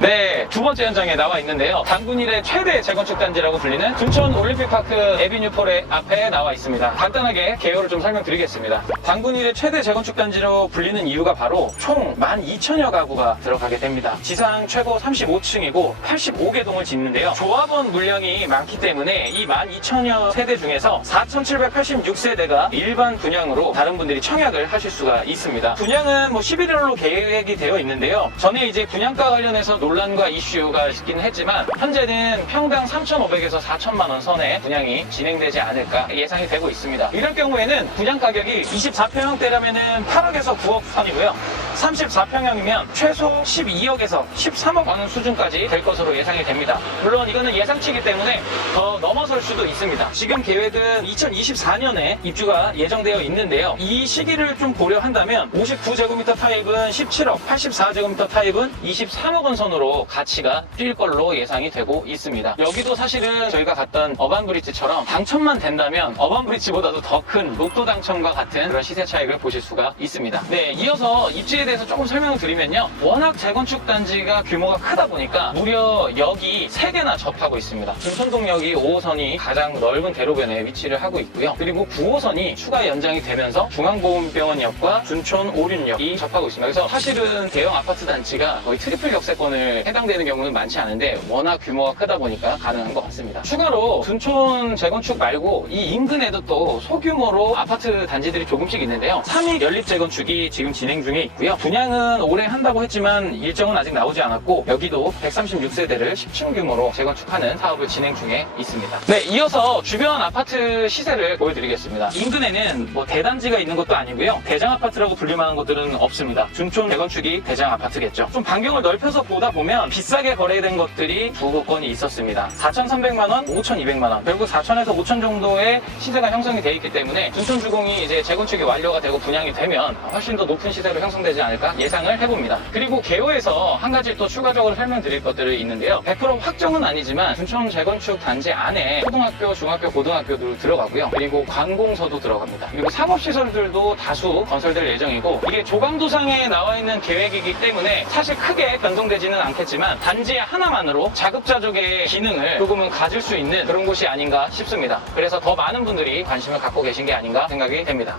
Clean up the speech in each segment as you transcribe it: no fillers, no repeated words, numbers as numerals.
네, 두 번째 현장에 나와 있는데요. 단군일의 최대 재건축 단지라고 불리는 둔촌 올림픽파크 에비뉴4 앞에 나와 있습니다. 간단하게 개요를 좀 설명드리겠습니다. 단군일의 최대 재건축 단지로 불리는 이유가 바로 총 12,000여 가구가 들어가게 됩니다. 지상 최고 35층이고 85개 동을 짓는데요. 조합원 물량이 많기 때문에 이 12,000여 세대 중에서 4,786세대가 일반 분양으로 다른 분들이 청약을 하실 수가 있습니다. 분양은 11월로 계획이 되어 있는데요. 전에 이제 분양가 관련해서 논란과 이슈가 있긴 했지만 현재는 평당 3,500에서 4,000만 원 선에 분양이 진행되지 않을까 예상이 되고 있습니다. 이럴 경우에는 분양 가격이 24평형대라면은 8억에서 9억 선이고요. 34평형이면 최소 12억에서 13억 원 수준까지 될 것으로 예상이 됩니다. 물론 이거는 예상치이기 때문에 더 넘어설 수도 있습니다. 지금 계획은 2024년에 입주가 예정되어 있는데요. 이 시기를 좀 고려한다면 59제곱미터 타입은 17억, 84제곱미터 타입은 23억 원 선으로 가치가 뛸 걸로 예상이 되고 있습니다. 여기도 사실은 저희가 갔던 어반브리지처럼 당첨만 된다면 어반브리지보다도 더 큰 로또 당첨과 같은 그런 시세 차익을 보실 수가 있습니다. 네, 이어서 입지에 대해서 조금 설명을 드리면요. 워낙 재건축 단지가 규모가 크다 보니까 무려 역이 3개나 접하고 있습니다. 둔촌동역이 5호선이 가장 넓은 대로변에 위치를 하고 있고요. 그리고 9호선이 추가 연장이 되면서 중앙보건병원역과 둔촌 오륜역이 접하고 있습니다. 그래서 사실은 대형 아파트 단지가 거의 트리플 역세권을 해당되는 경우는 많지 않은데 워낙 규모가 크다 보니까 가능한 것 같습니다. 추가로 둔촌 재건축 말고 이 인근에도 또 소규모로 아파트 단지들이 조금씩 있는데요. 3위 연립 재건축이 지금 진행 중에 있고요. 분양은 올해 한다고 했지만 일정은 아직 나오지 않았고 여기도 136세대를 10층 규모로 재건축하는 사업을 진행 중에 있습니다. 네, 이어서 주변 아파트 시세를 보여드리겠습니다. 인근에는 대단지가 있는 것도 아니고요. 대장 아파트라고 불릴만한 것들은 없습니다. 둔촌 재건축이 대장 아파트겠죠. 좀 반경을 넓혀서 보다 보면 비싸게 거래된 것들이 두 건이 있었습니다. 4,300만 원, 5,200만 원. 결국 4,000에서 5,000 정도의 시세가 형성이 돼 있기 때문에 둔촌 주공이 이제 재건축이 완료가 되고 분양이 되면 훨씬 더 높은 시세로 형성되지 않을까 예상을 해봅니다. 그리고 개요에서 한 가지 또 추가적으로 설명드릴 것들이 있는데요. 100% 확정은 아니지만 둔촌 재건축 단지 안에 초등학교, 중학교, 고등학교도 들어가고요. 그리고 관공서도 들어갑니다. 그리고 상업시설들도 다수 건설될 예정이고 이게 조강도상에 나와 있는 계획이기 때문에 사실 크게 변동되지는 않겠지만 단지 하나만으로 자급자족의 기능을 조금은 가질 수 있는 그런 곳이 아닌가 싶습니다. 그래서 더 많은 분들이 관심을 갖고 계신 게 아닌가 생각이 됩니다.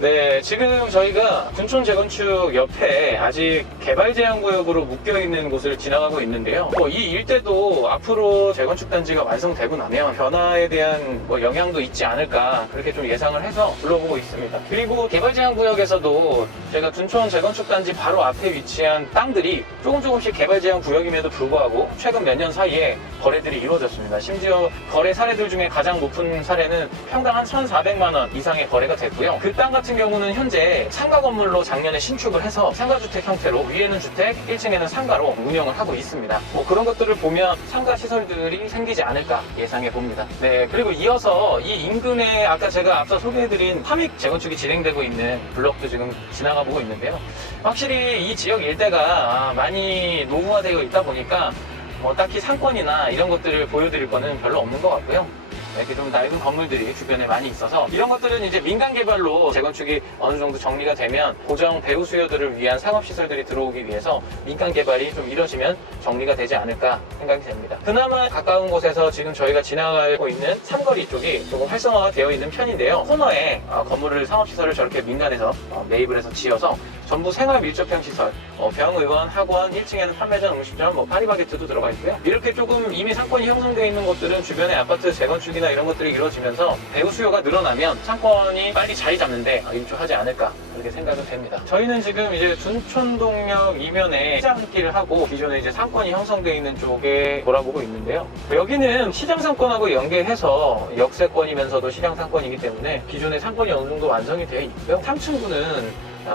네, 지금 저희가 둔촌 재건축 옆에 아직 개발제한구역으로 묶여있는 곳을 지나가고 있는데요. 이 일대도 앞으로 재건축 단지가 완성되고 나면 변화에 대한 영향도 있지 않을까 그렇게 좀 예상을 해서 둘러보고 있습니다. 그리고 개발제한구역에서도 제가 둔촌 재건축 단지 바로 앞에 위치한 땅들이 조금씩 개발제한구역임에도 불구하고 최근 몇 년 사이에 거래들이 이루어졌습니다. 심지어 거래 사례들 중에 가장 높은 사례는 평당 한 1,400만 원 이상의 거래가 됐고요. 그 땅 같은 경우는 현재 상가 건물로 작년에 신축을 해서 상가주택 형태로 위에는 주택, 1층에는 상가로 운영을 하고 있습니다. 그런 것들을 보면 상가 시설들이 생기지 않을까 예상해 봅니다. 네, 그리고 이어서 이 인근에 아까 제가 앞서 소개해드린 함익 재건축이 진행되고 있는 블록도 지금 지나가 보고 있는데요. 확실히 이 지역 일대가 많이 노후화되어 있다 보니까 딱히 상권이나 이런 것들을 보여드릴 거는 별로 없는 것 같고요. 이렇게 좀 낡은 건물들이 주변에 많이 있어서 이런 것들은 이제 민간 개발로 재건축이 어느 정도 정리가 되면 고정 배후 수요들을 위한 상업시설들이 들어오기 위해서 민간 개발이 좀 이뤄지면 정리가 되지 않을까 생각이 됩니다. 그나마 가까운 곳에서 지금 저희가 지나가고 있는 삼거리 쪽이 조금 활성화가 되어 있는 편인데요. 코너에 건물을 상업시설을 저렇게 민간에서 매입을 해서 지어서 전부 생활 밀접형 시설, 병의원, 학원, 1층에는 판매점, 음식점, 파리바게트도 들어가 있고요. 이렇게 조금 이미 상권이 형성되어 있는 곳들은 주변에 아파트 재건축이나 이런 것들이 이루어지면서 배후 수요가 늘어나면 상권이 빨리 자리 잡는데 입주하지 않을까 그렇게 생각은 됩니다. 저희는 지금 이제 둔촌동역 이면에 시장길을 하고 기존에 이제 상권이 형성되어 있는 쪽에 돌아보고 있는데요. 여기는 시장 상권하고 연계해서 역세권이면서도 시장 상권이기 때문에 기존의 상권이 어느 정도 완성이 되어 있고요. 3층부는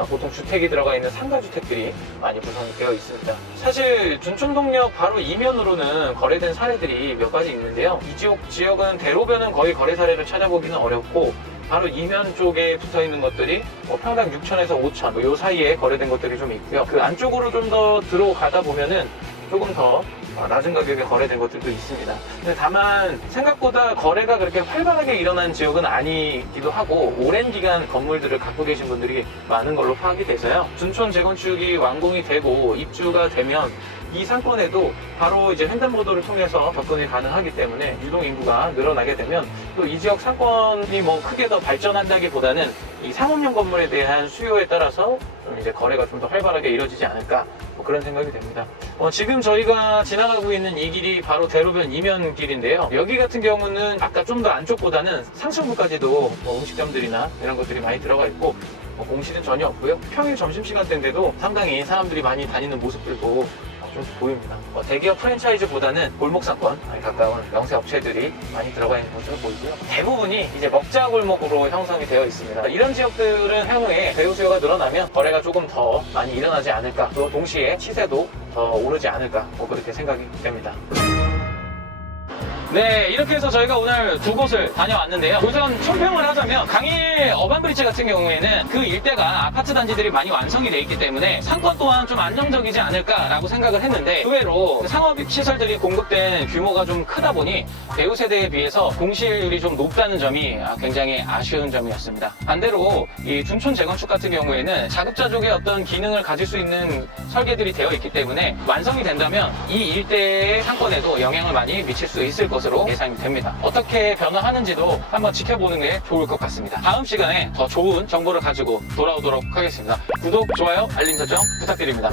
보통 주택이 들어가 있는 상가주택들이 많이 구성되어 있습니다. 사실 둔촌동역 바로 이면으로는 거래된 사례들이 몇 가지 있는데요. 이 지역은 대로변은 거의 거래 사례를 찾아보기는 어렵고 바로 이면 쪽에 붙어있는 것들이 평당 6,000에서 5,000 요 사이에 거래된 것들이 좀 있고요. 그 안쪽으로 좀 더 들어가다 보면은 조금 더 낮은 가격에 거래된 것들도 있습니다. 근데 다만 생각보다 거래가 그렇게 활발하게 일어난 지역은 아니기도 하고 오랜 기간 건물들을 갖고 계신 분들이 많은 걸로 파악이 돼서요. 둔촌 재건축이 완공이 되고 입주가 되면 이 상권에도 바로 이제 횡단보도를 통해서 접근이 가능하기 때문에 유동 인구가 늘어나게 되면 또 이 지역 상권이 뭐 크게 더 발전한다기보다는 이 상업용 건물에 대한 수요에 따라서 좀 이제 거래가 좀 더 활발하게 이루어지지 않을까 뭐 그런 생각이 듭니다. 지금 저희가 지나가고 있는 이 길이 바로 대로변 이면길인데요. 여기 같은 경우는 아까 좀 더 안쪽보다는 상층부까지도 뭐 음식점들이나 이런 것들이 많이 들어가 있고 공실은 전혀 없고요. 평일 점심시간대인데도 상당히 사람들이 많이 다니는 모습들도 좀 보입니다. 대기업 프랜차이즈보다는 골목상권에 가까운 영세 업체들이 많이 들어가 있는 것으로 보이고요. 대부분이 이제 먹자 골목으로 형성이 되어 있습니다. 이런 지역들은 향후에 배우 수요가 늘어나면 거래가 조금 더 많이 일어나지 않을까, 또 동시에 시세도 더 오르지 않을까, 뭐 그렇게 생각이 됩니다. 네, 이렇게 해서 저희가 오늘 두 곳을 다녀왔는데요. 우선 총평을 하자면 강일 어반브리지 같은 경우에는 그 일대가 아파트 단지들이 많이 완성이 돼 있기 때문에 상권 또한 좀 안정적이지 않을까라고 생각을 했는데 의외로 상업시설들이 공급된 규모가 좀 크다 보니 배우 세대에 비해서 공실률이 좀 높다는 점이 굉장히 아쉬운 점이었습니다. 반대로 이 둔촌 재건축 같은 경우에는 자급자족의 어떤 기능을 가질 수 있는 설계들이 되어 있기 때문에 완성이 된다면 이 일대의 상권에도 영향을 많이 미칠 수 있을 것으로 예상이 됩니다. 어떻게 변화하는지도 한번 지켜보는 게 좋을 것 같습니다. 다음 시간에 더 좋은 정보를 가지고 돌아오도록 하겠습니다. 구독, 좋아요, 알림 설정 부탁드립니다.